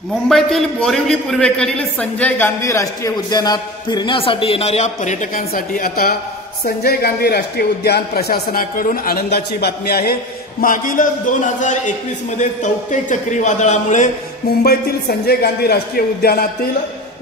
मुंबईतील बोरिवली पूर्वेकडील संजय गांधी राष्ट्रीय उद्यानात फिरण्यासाठी येणाऱ्या पर्यटकांसाठी आता संजय गांधी राष्ट्रीय उद्यान प्रशासनाकडून आनंदाची बातमी आहे। मागील 2021 मध्ये तौक्ते चक्रीवादळामुळे मुंबईतील संजय गांधी राष्ट्रीय उद्यानातील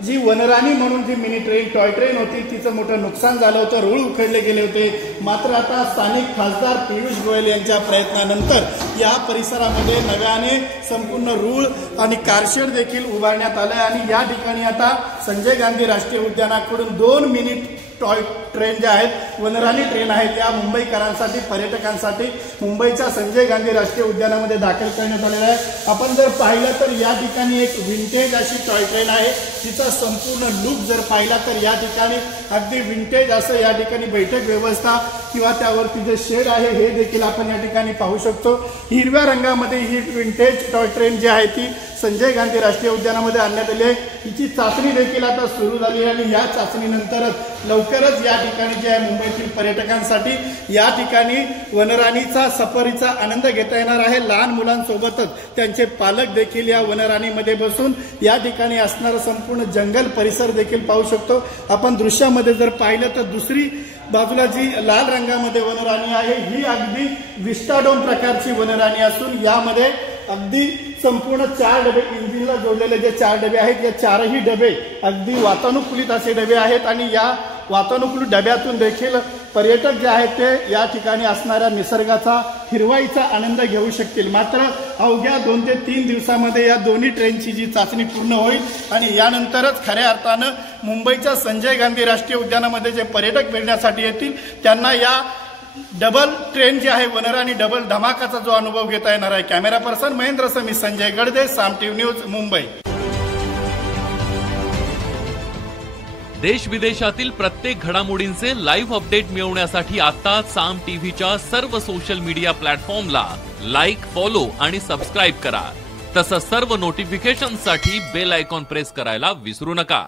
जी वनराणी म्हणून जी मिनी ट्रेन टॉय ट्रेन होती तिचं मोठं नुकसान झालं होतं, रूळ उखडले गेले होते। मात्र आता स्थानिक खासदार पियुष गोयल यांच्या प्रयत्नानंतर या परिसरामध्ये नव्याने संपूर्ण रूळ आणि कारशेड देखील उभारण्यात आले आणि या ठिकाणी आता संजय गांधी राष्ट्रीय उद्यानाकडून 2 मिनी टॉय ट्रेन ज्या आहेत वनराणी ट्रेन आहेत या मुंबईकरांसाठी पर्यटकांसाठी मुंबईच्या संजय गांधी राष्ट्रीय उद्यानामध्ये दाखल करण्यात आलेला आहे। आपण जर पाहिलं तर या ठिकाणी एक विंटेज अशी टॉय ट्रेन आहे, तिचा संपूर्ण लुक जर पाहिला तर या ठिकाणी अगदी विंटेज असं या ठिकाणी बैठक व्यवस्था किंवा त्यावरती जे शेड आहे हे देखील आपण या ठिकाणी पाहू शकतो। हिरव्या रंगामध्ये ही विंटेज टॉय ट्रेन जी आहे ती संजय गांधी राष्ट्रीय उद्यानामध्ये आणण्यात आली आहे। हिची चाचणी देखील आता सुरू झाली आहे आणि या चाचणीनंतरच लवकरच या ठिकाणी जे आहे मुंबईतील पर्यटकांसाठी या ठिकाणी वनराणीचा सफारीचा आनंद घेता येणार आहे। लहान मुलांसोबतच त्यांचे पालक देखील या वनराणीमध्ये बसून या ठिकाणी असणारा संपूर्ण जंगल परिसर देखील पाहू शकतो। आपण दृश्यामध्ये जर पाहिलं तर दुसरी बाजूला जी लाल रंगामध्ये वनराणी आहे ही अगदी विस्टाडोम प्रकारची वनराणी असून यामध्ये अगदी संपूर्ण 4 डबे इंजिनला जोडलेले जे 4 डबे आहेत या 4ही डबे अगदी वातानुकूलित असे डबे आहेत आणि या वातानुकूलित डब्यातून देखील पर्यटक जे आहेत ते या ठिकाणी असणाऱ्या निसर्गाचा हिरवाईचा आनंद घेऊ शकतील। मात्र अवघ्या 2 ते 3 दिवसामध्ये या दोन्ही ट्रेनची जी चाचणी पूर्ण होईल आणि यानंतरच खऱ्या अर्थानं मुंबईच्या संजय गांधी राष्ट्रीय उद्यानामध्ये जे पर्यटक फिरण्यासाठी येतील त्यांना या डबल ट्रेन जी आहे वनराणी डबल धमाकाचा जो अनुभव घेता येणार आहे। कॅमेरा पर्सन महेंद्र समी, संजय गडदे, साम टीव्ही न्यूज, मुंबई। देश विदेशातील प्रत्येक घडामोडींचे लाईव्ह अपडेट मिळवण्यासाठी आता साम टीव्हीच्या सर्व सोशल मीडिया प्लॅटफॉर्मला लाईक, फॉलो आणि सबस्क्राईब करा। तसंच सर्व नोटिफिकेशनसाठी बेल आयकॉन प्रेस करायला विसरू नका।